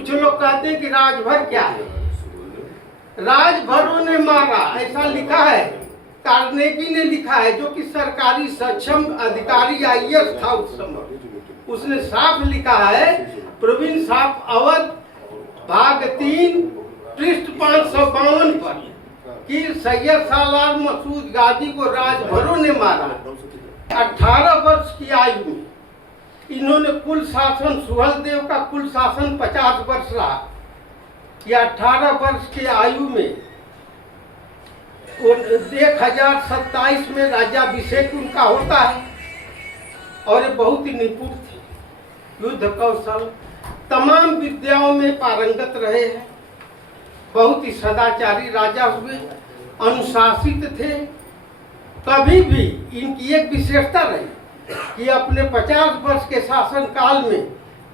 कुछ लोग कहते हैं कि राजभर क्या है, राजभरों ने मारा ऐसा लिखा है, कार्नेगी ने लिखा है, जो कि सरकारी सक्षम अधिकारी आईएएस था उस समय। उसने साफ लिखा है, प्रवीण साफ अवध भाग 3 पृष्ठ 552 पर कि सैयद सालार मसूद गाजी को राजभरों ने मारा। 18 वर्ष की आयु में इन्होंने कुल शासन, सुहलदेव का कुल शासन 50 वर्ष रहा। कि 18 वर्ष की आयु में 1027 में राज्याभिषेक उनका होता है और ये बहुत ही निपुण थे, युद्ध कौशल तमाम विद्याओं में पारंगत रहे हैं, बहुत ही सदाचारी राजा हुए, अनुशासित थे। कभी भी इनकी एक विशेषता रही कि अपने 50 वर्ष के शासन काल में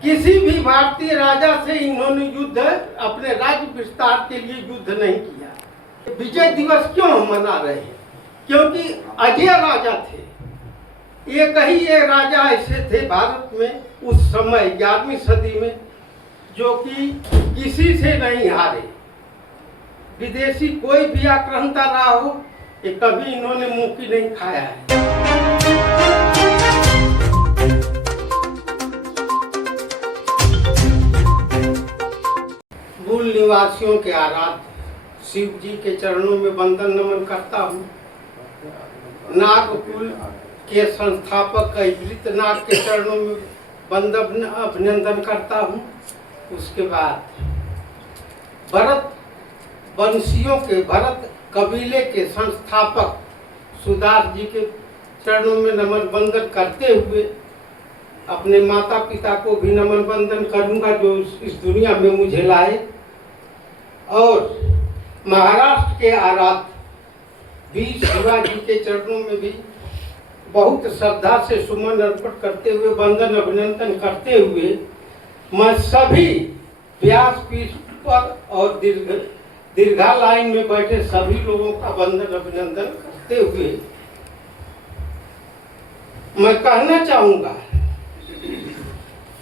किसी भी भारतीय राजा से इन्होंने युद्ध, अपने राज्य विस्तार के लिए युद्ध नहीं किया। विजय दिवस क्यों हम मना रहे हैं? क्योंकि अजय राजा थे, एक ही ये राजा ऐसे थे भारत में उस समय 11वीं सदी में, जो कि किसी से नहीं हारे। विदेशी कोई भी आक्रांता रहा हो, ये कभी इन्होंने मुंह की नहीं खाया है। मूल निवासियों के आराध्य शिव जी के चरणों में वंदन नमन करता हूँ। नागकुल के संस्थापक अवृत नाग के चरणों में वंदन अभिनंदन करता हूँ। उसके बाद भरत वंशियों के, भरत कबीले के संस्थापक सुदास जी के चरणों में नमन वंदन करते हुए अपने माता पिता को भी नमन वंदन करूंगा जो इस दुनिया में मुझे लाए। और महाराष्ट्र के आराध्य वीर शिवाजी के चरणों में भी बहुत श्रद्धा से सुमन अर्पण करते हुए, वंदन अभिनंदन करते हुए मैं सभी व्यासपीठ पर और दीर्घा लाइन में बैठे सभी लोगों का वंदन अभिनंदन करते हुए मैं कहना चाहूंगा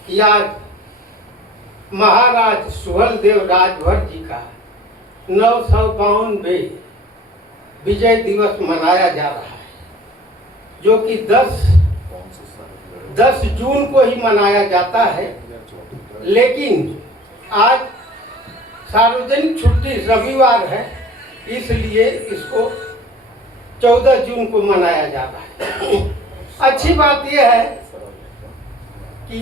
कि आज महाराज सुहलदेव राजभर जी का 952 विजय दिवस मनाया जा रहा है, जो कि 10 जून को ही मनाया जाता है। लेकिन आज सार्वजनिक छुट्टी रविवार है, इसलिए इसको 14 जून को मनाया जा रहा है। अच्छी बात यह है कि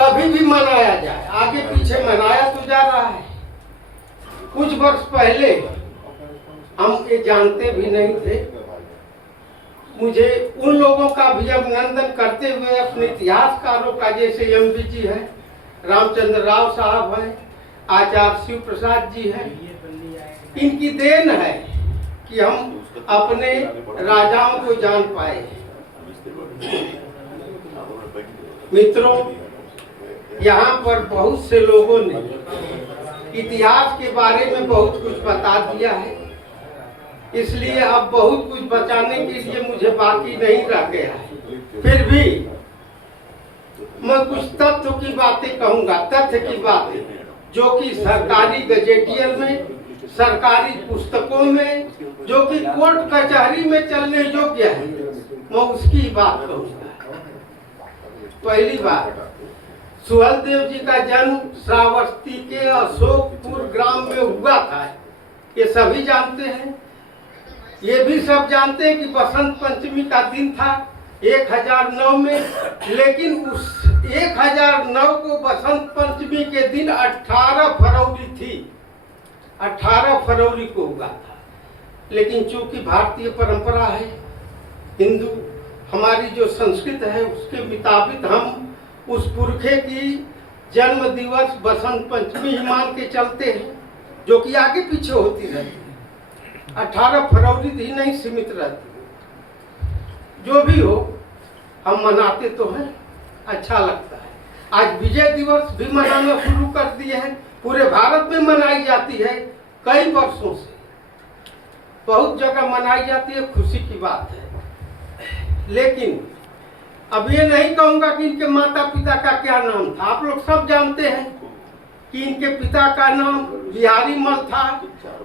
कभी भी मनाया जाए, आगे पीछे मनाया तो जा रहा है। कुछ वर्ष पहले हम ये जानते भी नहीं थे। मुझे उन लोगों का भी अभिनंदन करते हुए अपने इतिहासकारों का, जैसे एमबी जी है, रामचंद्र राव साहब है, आचार्य शिव प्रसाद जी हैं, इनकी देन है कि हम अपने राजाओं को जान पाए। मित्रों, यहाँ पर बहुत से लोगों ने इतिहास के बारे में बहुत कुछ बता दिया है, इसलिए अब बहुत कुछ बचाने के लिए मुझे बाकी नहीं रह गया है। फिर भी मैं कुछ तथ्य की बातें कहूँगा, तथ्य की बातें जो कि सरकारी गजेटियर में, सरकारी पुस्तकों में, जो कि कोर्ट कचहरी में चलने योग्य है, मैं उसकी बात कहूँगा। पहली बात, सुहलदेव जी का जन्म श्रावस्ती के अशोकपुर ग्राम में हुआ था, ये सभी जानते हैं। ये भी सब जानते हैं कि बसंत पंचमी का दिन था 1009 में, लेकिन उस 1009 को बसंत पंचमी के दिन 18 फरवरी थी, 18 फरवरी को हुआ था। लेकिन चूंकि भारतीय परंपरा है, हिंदू हमारी जो संस्कृत है, उसके मुताबिक हम उस पुरखे की जन्म दिवस बसंत पंचमी ही मान के चलते हैं, जो कि आगे पीछे होती रहती है, 18 फरवरी ही नहीं सीमित रहती। जो भी हो, हम मनाते तो हैं, अच्छा लगता है। आज विजय दिवस भी मनाना शुरू कर दिए हैं, पूरे भारत में मनाई जाती है कई वर्षों से, बहुत जगह मनाई जाती है, खुशी की बात है। लेकिन अब ये नहीं कहूंगा कि इनके माता पिता का क्या नाम था, आप लोग सब जानते हैं। कि इनके पिता का नाम बिहारी मल था,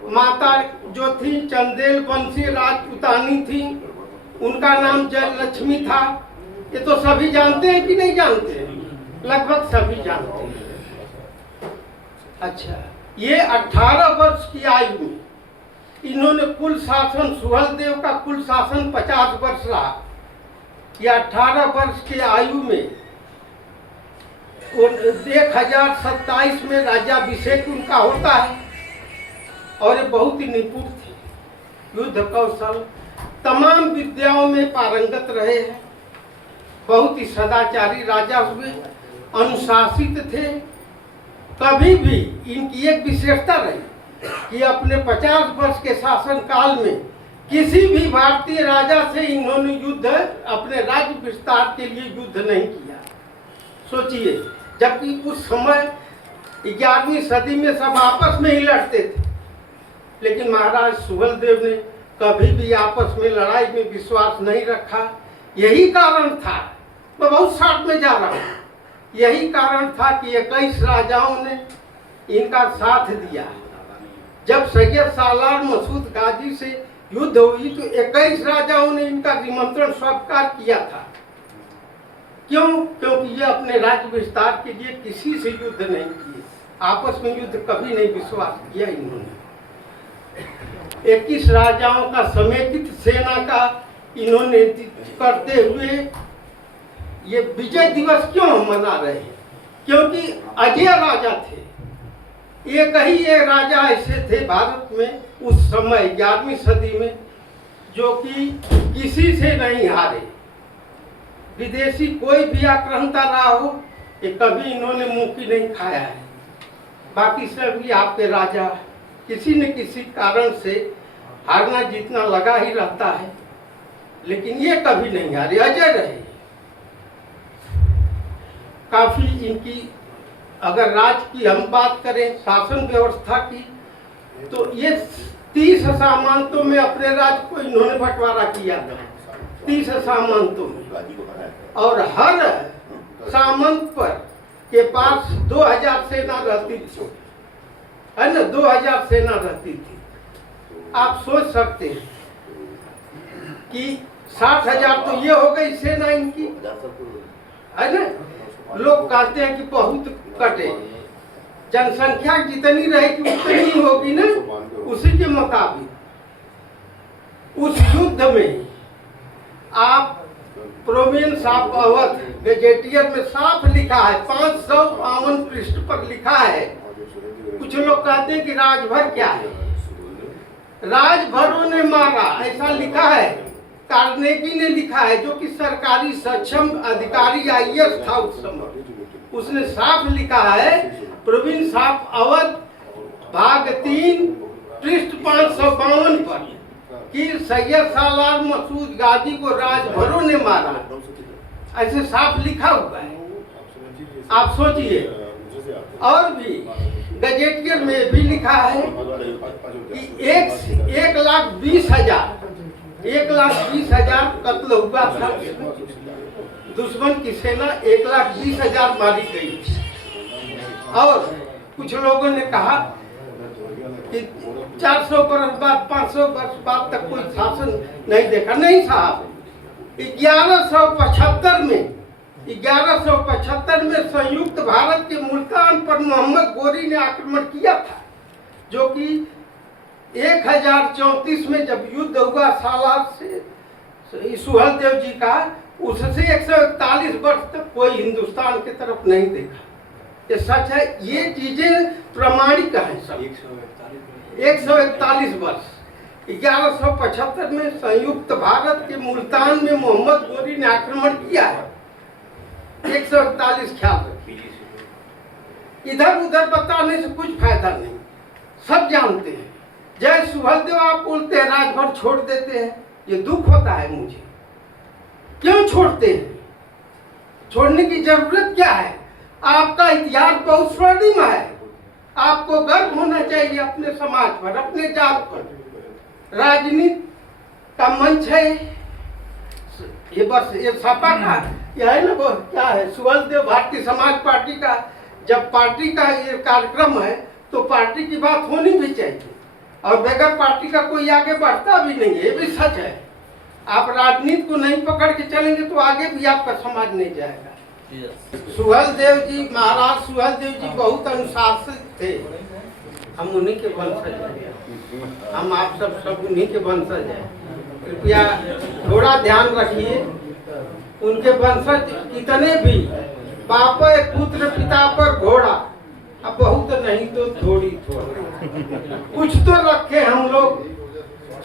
माता जो थी चंदेल वंशी राजपूतानी थी, उनका नाम जयलक्ष्मी था। ये तो सभी जानते हैं कि नहीं जानते हैं? लगभग सभी जानते हैं। अच्छा, ये 18 वर्ष की आयु में इन्होंने कुल शासन, सुहलदेव का कुल शासन 50 वर्ष रहा। ये 18 वर्ष की आयु में 1027 में राज्याभिषेक उनका होता है और ये बहुत ही निपुण थे, युद्ध कौशल तमाम विद्याओं में पारंगत रहे हैं, बहुत ही सदाचारी राजा हुए, अनुशासित थे। कभी भी इनकी एक विशेषता रही कि अपने 50 वर्ष के शासन काल में किसी भी भारतीय राजा से इन्होंने युद्ध, अपने राज्य विस्तार के लिए युद्ध नहीं किया। सोचिए, जबकि उस समय 11वीं सदी में सब आपस में ही लड़ते थे, लेकिन महाराज सुहलदेव ने कभी भी आपस में लड़ाई में विश्वास नहीं रखा। यही कारण था, मैं बहुत शॉर्ट में जा रहा हूँ, यही कारण था कि 21 राजाओं ने इनका साथ दिया। जब सैयद सालार मसूद गाजी से युद्ध हुई तो 21 राजाओं ने इनका निमंत्रण स्वीकार किया था। क्यों? क्योंकि ये अपने राज्य विस्तार के लिए किसी से युद्ध नहीं किए, आपस में युद्ध कभी नहीं विश्वास किया इन्होंने। 21 राजाओं का समेकित सेना का इन्होंने करते हुए ये विजय दिवस क्यों मना रहे हैं? क्योंकि अजय राजा थे। एक ही ये राजा ऐसे थे भारत में उस समय 11वीं सदी में जो कि किसी से नहीं हारे। विदेशी कोई भी आक्रांता रहा हो, ये कभी इन्होंने मुंह की नहीं खाया है। बाकी सभी आपके राजा किसी न किसी कारण से हारना जीतना लगा ही रहता है, लेकिन ये कभी नहीं हारे, अजय रहे। काफी इनकी, अगर राज की हम बात करें, शासन व्यवस्था की, तो ये 30 सामंतों में अपने राज्य को इन्होंने बंटवारा किया था, 30 सामंतों में। और हर सामंत पर के पास 2000 सेना रहती थी, है ना, 2000 सेना रहती थी। आप सोच सकते हैं कि 60,000 तो ये हो गई सेना इनकी, है ना। लोग कहते हैं कि बहुत कटे, जनसंख्या जितनी रहेगी उतनी होगी ना, उसी के मुताबिक उस युद्ध में आप प्रोविंस ऑफ अवध गजेटियर में साफ लिखा है, 552 पृष्ठ पर लिखा है। कुछ लोग कहते हैं कि राजभर क्या है, राजभरों ने मारा, ऐसा लिखा है। कार्नेगी ने लिखा है, जो कि सरकारी सक्षम अधिकारी IAS था उस समय, उसने साफ लिखा है प्रोविंस ऑफ अवध भाग 3 पृष्ठ 552 पर कि सैयद सालार मसूद गाजी को राजभरों ने मारा, ऐसे साफ लिखा हुआ है। आप सोचिए, और भी गजेटियर में भी लिखा है कि 1,20,000 कत्ल हुआ था। दुश्मन की सेना 1,20,000 मारी गई। और कुछ लोगों ने कहा कि 400 वर्ष बाद, 500 वर्ष बाद तक कोई शासन नहीं देखा। नहीं साहब, 1175 में संयुक्त भारत के मुल्तान पर मोहम्मद गोरी ने आक्रमण किया था, जो कि 1034 में जब युद्ध हुआ सालार से सुहलदेव जी का, उससे 141 वर्ष तक कोई हिंदुस्तान की तरफ नहीं देखा। ये सच है, ये चीजें प्रमाणिक है सब। 141 वर्ष 1175 में संयुक्त भारत के मुल्तान में मोहम्मद गोरी ने आक्रमण किया है। 141 ख्याल रखिए, इधर उधर बताने से कुछ फायदा नहीं, सब जानते हैं। जय सुहलदेव आप बोलते हैं राजभर छोड़ देते हैं, ये दुख होता है मुझे। क्यों छोड़ते हैं? छोड़ने की जरूरत क्या है? आपका इतिहास बहुत स्वर्णिम है, आपको गर्व होना चाहिए अपने समाज पर, अपने जात पर। राजनीति का मंच है ये, बस ये सपा का, ये है ना, वो क्या है, सुहलदेव भारतीय समाज पार्टी का जब पार्टी का ये कार्यक्रम है तो पार्टी की बात होनी भी चाहिए, और बगैर पार्टी का कोई आगे बढ़ता भी नहीं है, ये भी सच है। आप राजनीति को नहीं पकड़ के चलेंगे तो आगे भी आपका समाज नहीं जाएगा। सुहल देव जी, महाराज सुहल देव जी बहुत अनुशासित थे। हम उन्हीं के वंशज हैं, हम आप सब उन्हीं के वंशज हैं। कृपया थोड़ा ध्यान रखिए, उनके वंशज कितने भी बाप पुत्र पिता पर घोड़ा, अब बहुत नहीं तो थोड़ी कुछ तो रखे हम लोग।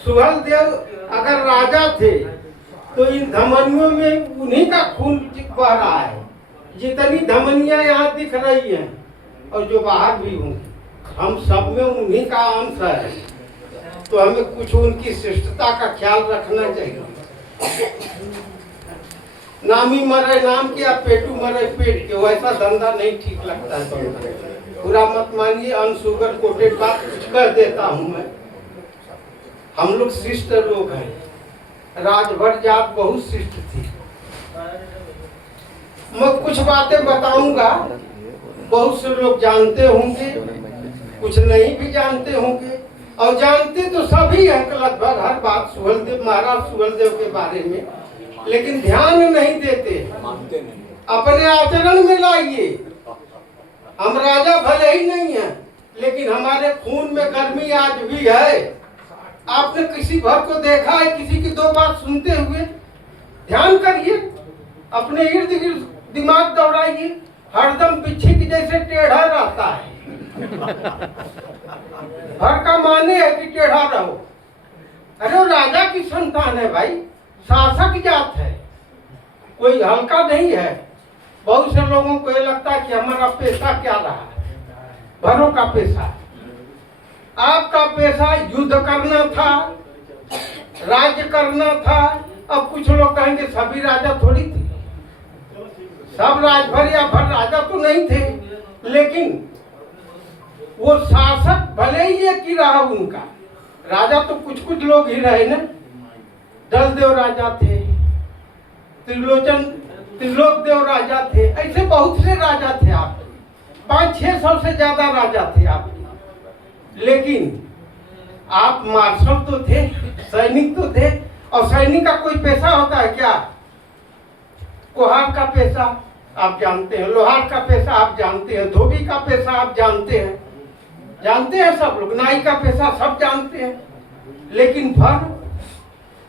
सुहल देव अगर राजा थे तो इन धमनियों में उन्हीं का खून बह रहा है। जितनी धमनियां यहाँ दिख रही हैं और जो बाहर भी होंगी, हम सब में उन्हीं का अंश है। तो हमें कुछ उनकी शिष्टता का ख्याल रखना चाहिए। नामी मरे नाम के, पेटू मरे पेट के, वैसा धंधा नहीं ठीक लगता है। पूरा मत मानिए, अनसुगर कोटेड बात कुछ कह देता हूँ मैं। हम लोग शिष्ट लोग हैं, राजभर जात बहुत शिष्ट थी। मैं कुछ बातें बताऊंगा, बहुत से लोग जानते होंगे, कुछ नहीं भी जानते होंगे, और जानते तो सभी हैं लगभग हर बात सुहलदेव, महाराज सुहलदेव के बारे में, लेकिन ध्यान नहीं देते, अपने आचरण में लाइए। हम राजा भले ही नहीं हैं, लेकिन हमारे खून में गर्मी आज भी है। आपने किसी भर को देखा है किसी की दो बात सुनते हुए? ध्यान करिए, अपने इर्द गिर्द दिमाग दौड़ाइए, हरदम पीछे की जैसे टेढ़ा रहता है। भर का माने है कि टेढ़ा रहो। अरे वो राजा की संतान है भाई, शासक जात है, कोई हल्का नहीं है। बहुत से लोगों को ये लगता है कि हमारा पेशा क्या रहा है, भरों का पेशा। आपका पेशा युद्ध करना था, राज्य करना था। अब कुछ लोग कहेंगे सभी राजा थोड़ी थे, सब राजभर या भर राजा तो नहीं थे, लेकिन वो शासक भले ही एक ही रहा उनका। राजा तो कुछ कुछ लोग ही रहे ना। दलदेव राजा थे, त्रिलोक देव राजा थे, ऐसे बहुत से राजा थे। आप 500-600 से ज्यादा राजा थे आप। लेकिन आप मार्शल तो थे, सैनिक तो थे, और सैनिक का कोई पेशा होता है क्या? कुम्हार का पेशा आप जानते हैं, लोहार का पेशा आप जानते हैं, धोबी का पेशा आप जानते हैं सब लोग, नाई का पेशा सब जानते हैं। लेकिन भर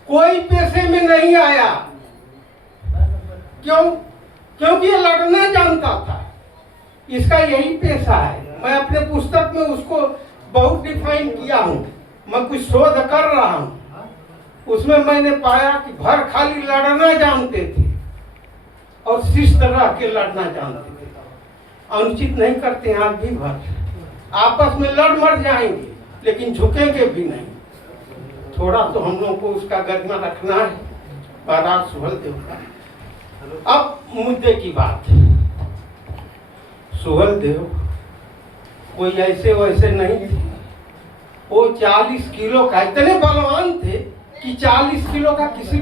कोई पेशे में नहीं आया। क्यों? क्योंकि ये लड़ना जानता था, इसका यही पेशा है। मैं अपने पुस्तक में उसको बहुत डिफाइन किया हूँ, मैं कुछ शोध कर रहा हूँ, उसमें मैंने पाया कि भर खाली लड़ना जानते थे और शिष्ट रह के लड़ना जानते थे। अनुचित नहीं करते हैं आज भी भर, आपस में लड़ मर जाएंगे लेकिन झुकेंगे भी नहीं। थोड़ा तो हम लोगों को उसका गरिमा रखना है, महाराज सुहलदेव का। अब मुद्दे की बात, सुहलदेव कोई ऐसे वैसे नहीं थे। वो 40 किलो का, इतने बलवान थे कि 40 किलो का, किसी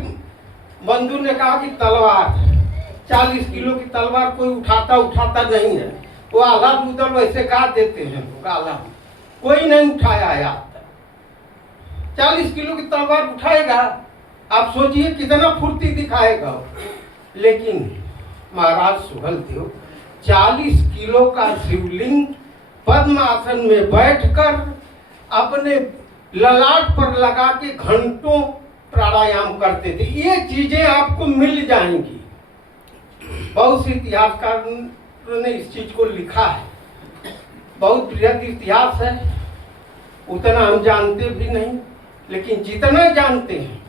बंधु ने कहा कि तलवार, 40 किलो की तलवार कोई उठाता नहीं है। वो आला उधर वैसे गा देते हैं लोग, आला कोई नहीं उठाया है आज तक। 40 किलो की तलवार उठाएगा, आप सोचिए कितना फुर्ती दिखाएगा। लेकिन महाराज सुहलदेव 40 किलो का शिवलिंग पद्मासन में बैठकर अपने ललाट पर लगा के घंटों प्राणायाम करते थे। ये चीजें आपको मिल जाएंगी, बहुत से इतिहासकारों ने इस चीज को लिखा है। बहुत बृहद इतिहास है, उतना हम जानते भी नहीं, लेकिन जितना जानते हैं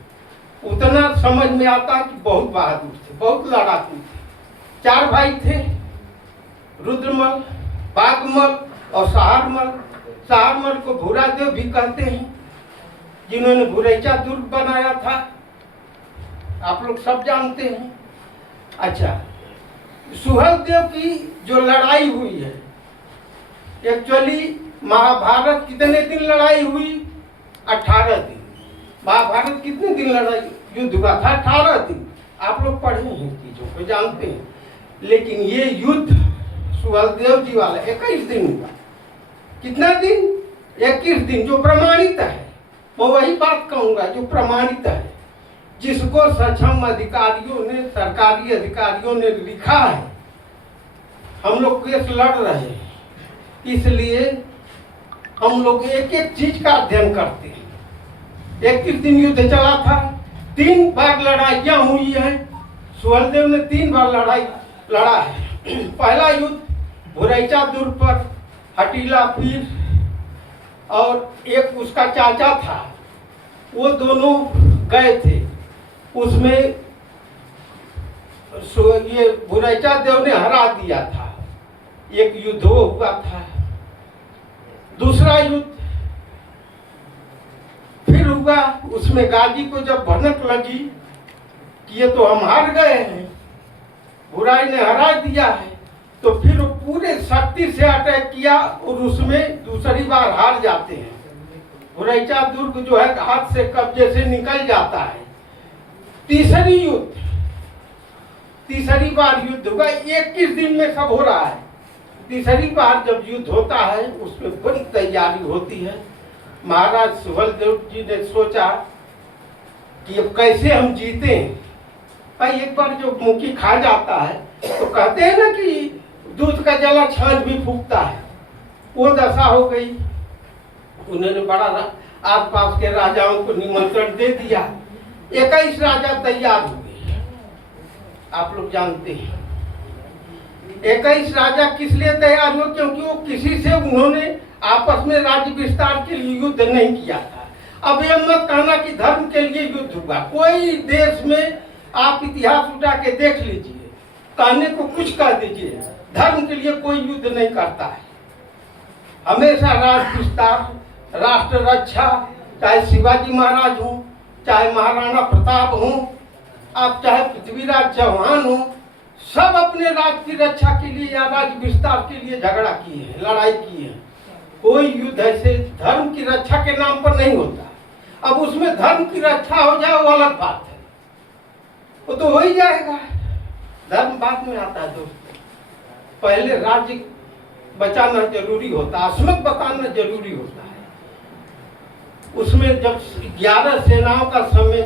उतना समझ में आता है कि बहुत बहादुर थे, बहुत लड़ाकू थे। 4 भाई थे, रुद्रमल, बागमल और सहारमल। सहारमल को भूरादेव भी कहते हैं, जिन्होंने भुरैचा दुर्ग बनाया था, आप लोग सब जानते हैं। अच्छा, सुहलदेव की जो लड़ाई हुई है, एक्चुअली महाभारत कितने दिन लड़ाई हुई? 18 दिन। महाभारत कितने दिन लड़ाई युद्ध हुआ था? 18 दिन। आप लोग पढ़े हैं चीजों को, जानते हैं। लेकिन ये युद्ध सुहलदेव जी वाला 21 दिन हुआ। कितना दिन? 21 दिन, जो प्रमाणित है। मैं वही बात कहूंगा जो प्रमाणित है, जिसको सक्षम अधिकारियों ने, सरकारी अधिकारियों ने लिखा है। हम लोग केस लड़ रहे हैं, इसलिए हम लोग एक एक चीज का अध्ययन करते हैं। 21 दिन युद्ध चला था, 3 बार लड़ाइयां हुई है। सुहलदेव ने 3 बार लड़ा है। पहला युद्ध भुरैचा दुर्ग पर हटीला पीर और एक उसका चाचा था, वो दोनों गए थे। उसमें ये भुरैचा देव ने हरा दिया था। एक युद्ध वो हुआ था। दूसरा युद्ध फिर हुआ, उसमें गाजी को जब भनक लगी कि ये तो हम हार गए हैं, बुराई ने हरा दिया है, तो फिर वो पूरे शक्ति से अटैक किया और उसमें दूसरी बार हार जाते हैं। भुरैचा दुर्ग जो है हाथ से कब्जे से निकल जाता है। तीसरी बार युद्ध हुआ, 21 दिन में सब हो रहा है। तीसरी बार जब युद्ध होता है, उसमें बड़ी तैयारी होती है। महाराज सुहलदेव जी ने सोचा कि अब कैसे हम जीते। भाई एक बार जो मुखी खा जाता है तो कहते हैं ना कि दूध का जला छाछ भी फूकता है, वो दशा हो गई। उन्होंने बड़ा आसपास के राजाओं को निमंत्रण दे दिया। 21 राजा तैयार हुए, आप लोग जानते हैं। 21 राजा किस लिए तैयार हुए? क्योंकि वो किसी से उन्होंने आपस में राज्य विस्तार के लिए युद्ध नहीं किया था। अब यह मत कहना कि धर्म के लिए युद्ध हुआ। कोई देश में आप इतिहास उठा के देख लीजिए, कहने को कुछ कह दीजिए, धर्म के लिए कोई युद्ध नहीं करता है। हमेशा राज्य विस्तार, राष्ट्र रक्षा, चाहे शिवाजी महाराज हो, चाहे महाराणा प्रताप हो, आप चाहे पृथ्वीराज चौहान हो, सब अपने राज्य की रक्षा के लिए या राज्य विस्तार के लिए झगड़ा किए हैं, लड़ाई की है। कोई युद्ध ऐसे धर्म की रक्षा के नाम पर नहीं होता। अब उसमें धर्म की रक्षा हो जाए वो अलग बात है, वो तो हो ही जाएगा। धर्म बाद में आता है दोस्तों, पहले राज्य बचाना जरूरी होता है, अस्मत बताना जरूरी होता है। उसमें जब 11 सेनाओं का समय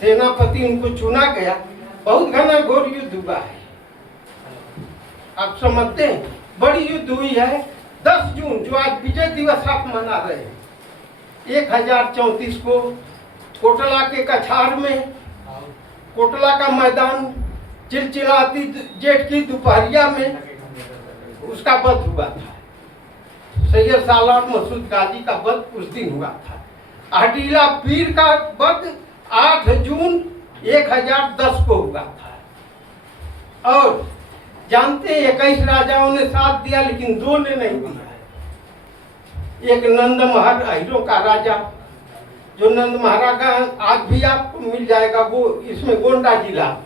सेनापति उनको चुना गया, बहुत घना घोर युद्ध हुआ है। आप समझते हैं, बड़ी युद्ध हुई है। 10 जून जो आज विजय दिवस आप मना रहे हैं, 1034 को कोटला के कछार में, कोटला का मैदान, चिलचिलाती जेठ की दोपहरिया में उसका वध हुआ था। सैयद सालार मसूद गाजी का वध उस दिन हुआ था। हटीला पीर का वध 8 जून 1010 को हुआ था। और जानते हैं 21 राजाओं ने साथ दिया, लेकिन 2 ने नहीं दिया। एक नंदमहर अहिरों का राजा, जो नंदमहरा का आज भी आपको मिल जाएगा, वो इसमें गोंडा जिला,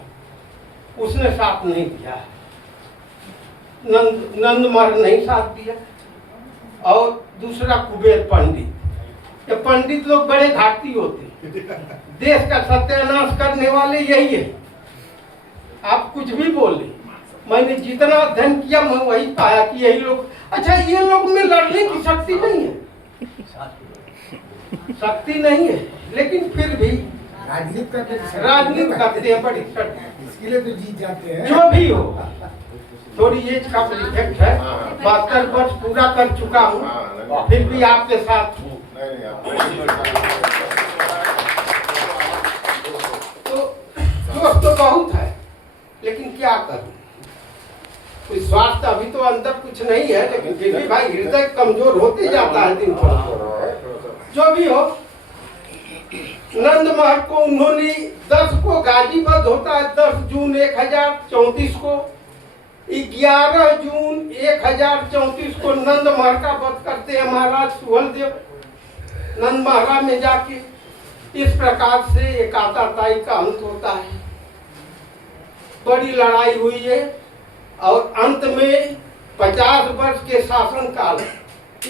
उसने साथ नहीं दिया। नंदमहर नहीं साथ दिया। और दूसरा कुबेर पंडित। ये पंडित लोग बड़े घाटी होते, देश का सत्यानाश करने वाले यही है। आप कुछ भी बोले, मैंने जितना अध्ययन किया मैं वही पाया कि यही लोग, अच्छा ये लोग में लड़ने की शक्ति नहीं है, शक्ति नहीं है, लेकिन फिर भी राजनीति करते हैं बड़ी शक्ति, इसके लिए तो जीत जाते हैं। जो भी हो, थोड़ी एज का इफेक्ट है। 72 वर्ष पूरा कर चुका हूँ, फिर भी आपके साथ हूँ। तो दोस्त तो बहुत है, लेकिन क्या करूं, कोई स्वास्थ्य अभी तो अंदर कुछ नहीं है, लेकिन फिर भी भाई हृदय कमजोर होते जाता है दिन पर। जो भी हो, नंदमहर को उन्होंने 10 को गाजी वध होता है, 10 जून 1034 को। 11 जून 1034 को नंदमहर का वध करते हैं महाराज सुहलदेव नंदमहरा में जाके। इस प्रकार से एकाताताई का अंत होता है। बड़ी लड़ाई हुई है और अंत में 50 वर्ष के शासन काल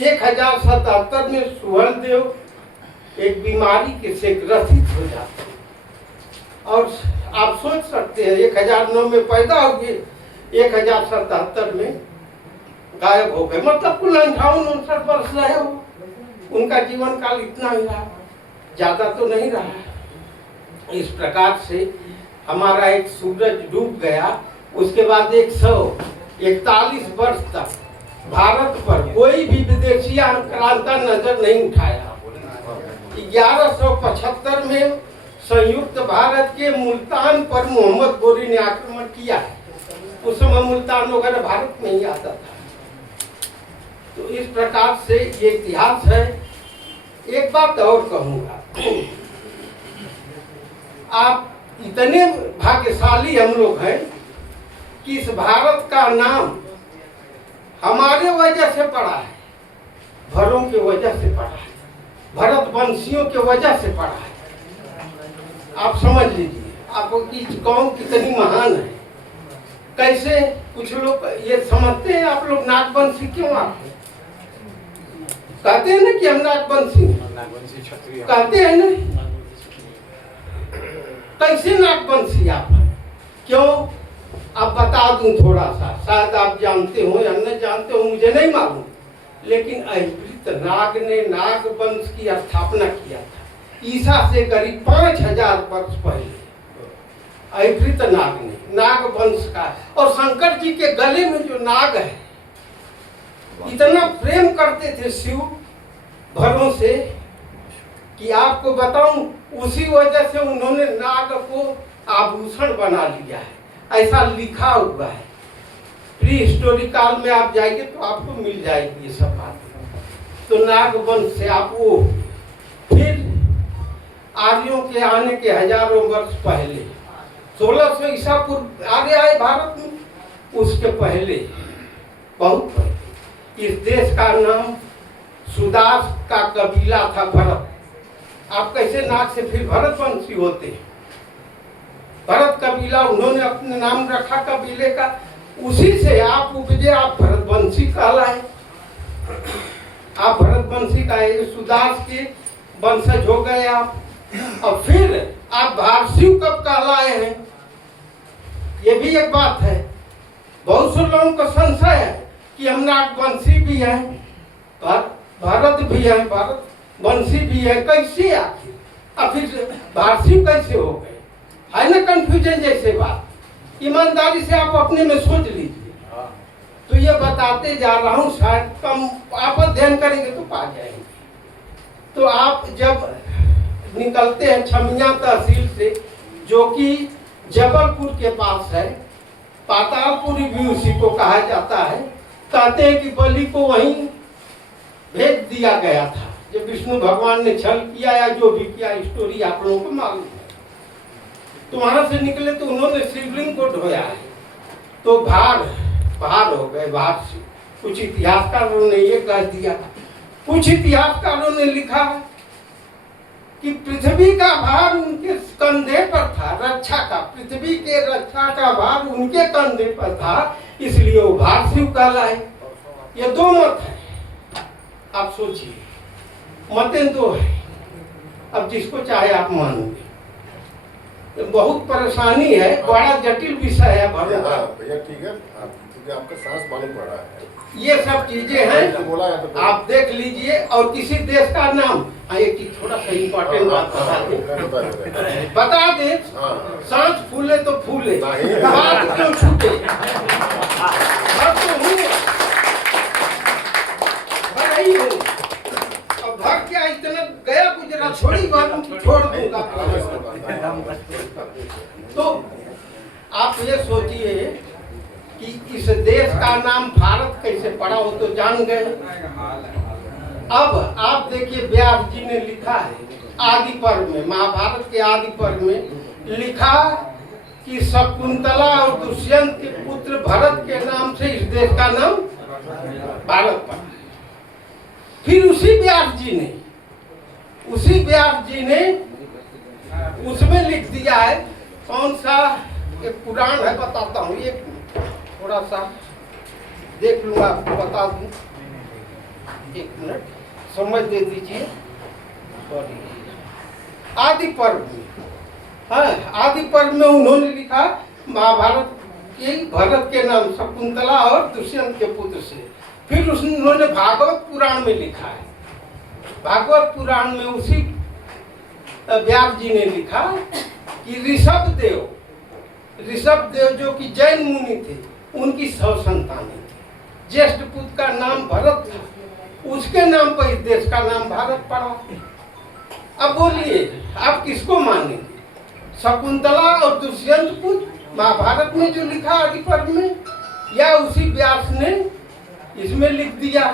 1077 में सुहलदेव एक बीमारी के से ग्रसित हो जाते हैं। और आप सोच सकते हैं 1009 में पैदा हो गए, 1077 में गायब हो गए, मतलब कुल 58-59 वर्ष रहे हो। उनका जीवन काल इतना ही रहा, ज्यादा तो नहीं रहा। इस प्रकार से हमारा एक सूरज डूब गया, उसके बाद 141 वर्ष तक भारत पर कोई भी विदेशी आक्रांता नजर नहीं उठाया। 1175 में संयुक्त भारत के मुल्तान पर मोहम्मद गोरी ने आक्रमण किया है। उस समय मुल्तान वगैरह भारत में ही आता था। तो इस प्रकार से ये इतिहास है। एक बात और कहूंगा, आप इतने भाग्यशाली हम लोग हैं कि इस भारत का नाम हमारे वजह से पड़ा है, भरों के वजह से पड़ा है, भरत वंशियों के वजह से पड़ा है। आप समझ लीजिए आपकी कौम कितनी महान है। कैसे कुछ लोग ये समझते हैं, आप लोग नागवंशी क्यों आप कहते हैं ना कि हम नागवंशी कहते हैं ना, कैसे नागवंशी आप क्यों? अब बता दूं थोड़ा सा, शायद आप जानते हो या न जानते हो, मुझे नहीं मालूम, लेकिन अहिपृत नाग ने नाग वंश की स्थापना किया था ईसा से करीब 5000 वर्ष पहले। अहिपृत नाग ने नाग वंश का, और शंकर जी के गले में जो नाग है, इतना प्रेम करते थे शिव भरों से कि आपको बताऊं, उसी वजह से उन्होंने नाग को आभूषण बना लिया है, ऐसा लिखा हुआ है। प्री हिस्टोरिक काल में आप जाएंगे तो आपको मिल जाएगी ये सब बात। तो नाग वंश से आप वो, फिर आर्यों के आने के हजारों वर्ष पहले 1600 ईसा पूर्व आर्य आए भारत में, उसके पहले बहुत पहले इस देश का नाम सुदास का कबीला था भरत। आप कैसे नाग से फिर भरत वंशी होते हैं? भरत कबीला उन्होंने अपने नाम रखा कबीले का, उसी से आप उपजे, आप भरतवंशी कहलाए। आप भरतवंशी का सुदास के वंशज हो गए आप। और फिर आप भारसिव कब कहलाए हैं, ये भी एक बात है। बहुत से लोगों को संशय है कि हम नागवंशी भी हैं, भारत भी है, भारत वंशी भी है, कैसे आखिर? अब फिर भारसिव कैसे हो गए? है ना कंफ्यूजन जैसे बात। ईमानदारी से आप अपने में सोच लीजिए। तो ये बताते जा रहा हूँ, शायद कम आप अध्ययन करेंगे तो पा जाएंगे। तो आप जब निकलते हैं छमिया तहसील से, जो कि जबलपुर के पास है, पातालपुरी भी उसी को कहा जाता है। कहते हैं कि बलि को वहीं भेज दिया गया था जब विष्णु भगवान ने छल किया या जो भी किया, स्टोरी आप लोगों को मालूम है। तो वहां से निकले तो उन्होंने शिवलिंग को ढोया है, तो भार हो गए, भार से। कुछ इतिहासकारों ने ये कह दिया, कुछ इतिहासकारों ने लिखा कि पृथ्वी का भार उनके कंधे पर था, रक्षा का, पृथ्वी के रक्षा का भार उनके कंधे पर था, इसलिए वो भार शिव कहलाए। ये दो मत है, आप सोचिए, मतें दो है। अब जिसको चाहे आप मानोगे, बहुत परेशानी है, बड़ा जटिल विषय है भैया। ठीक है, आपका सांस मालूम पड़ रहा है। ये सब चीजें हैं, आप देख लीजिए। और किसी देश का नाम, एक चीज थोड़ा सा इम्पोर्टेंट बात बता दे, सांस फूले तो फूले, बात क्यों छूटे? अब भर क्या इतना गया गुजरा छोड़ी बात छोड़ दूंगा। तो आप ये सोचिए कि इस देश का नाम भारत कैसे पड़ा, हो तो जान गए। अब आप देखिए, व्यास जी ने लिखा है आदि पर्व में, महाभारत के आदि पर्व में लिखा कि शकुंतला और दुष्यंत के पुत्र भरत के नाम से इस देश का नाम भारत पड़ा। फिर उसी व्यास जी ने उसमें लिख दिया है, कौन सा एक पुराण है, बताता हूँ, एक थोड़ा सा देख लूंगा, आपको बता दूं, एक मिनट समझ दे दीजिए। आदि पर्व में, हाँ, आदि पर्व में उन्होंने लिखा महाभारत के भरत के नाम शकुंतला और दुष्यंत के पुत्र से। फिर उन्होंने भागवत पुराण में लिखा है, भागवत पुराण में उसी व्यास जी ने लिखा कि ऋषभ देव जो कि जैन मुनि थे, उनकी 100 संतानें थी। ज्येष्ठ पुत्र का नाम भरत था, उसके नाम पर इस देश का नाम भारत पड़ा। अब बोलिए आप किसको मानेंगे, शकुंतला और दुष्यंत पुत्र महाभारत में जो लिखा आदि पर्व में, या उसी व्यास ने इसमें लिख दिया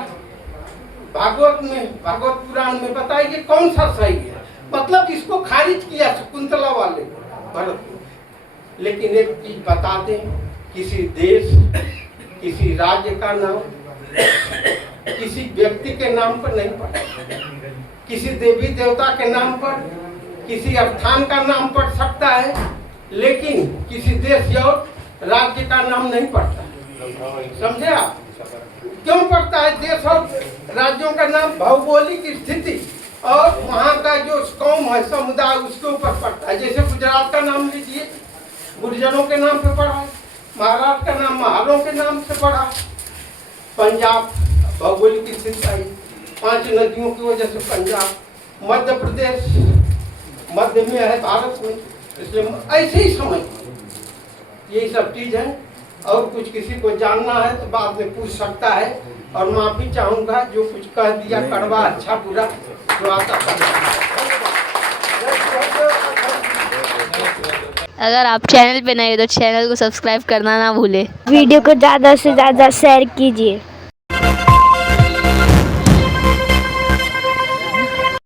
भागवत में, भागवत पुराण में? बताइए कौन सा सही है? मतलब इसको खारिज किया शकुंतला वाले भरत ने। लेकिन एक चीज बता दें, किसी देश, किसी राज्य का नाम किसी व्यक्ति के नाम पर नहीं पड़ता, किसी देवी देवता के नाम पर, किसी स्थान का नाम पड़ सकता है, लेकिन किसी देश और राज्य का नाम नहीं पड़ता। समझे आप? क्यों पड़ता है देश और राज्यों का नाम? भौगोलिक स्थिति और वहाँ का जो कौम है, समुदाय, उसके ऊपर पड़ता है। जैसे गुजरात का नाम लीजिए, गुर्जरों के नाम पे पड़ा है, महाराष्ट्र का नाम महारों के नाम से पड़ा, पंजाब भौगोलिक स्थिति आई, 5 नदियों की वजह से पंजाब, मध्य प्रदेश मध्य में है भारत में, इसलिए ऐसे ही समझ, यही सब चीज है। और कुछ किसी को जानना है तो बाद में पूछ सकता है, और माफी चाहूंगा जो कुछ कह दिया कड़वा अच्छा बुरा जो आता है। अगर आप चैनल पे नए हो तो चैनल को सब्सक्राइब करना ना भूले। वीडियो को ज़्यादा से ज़्यादा शेयर कीजिए।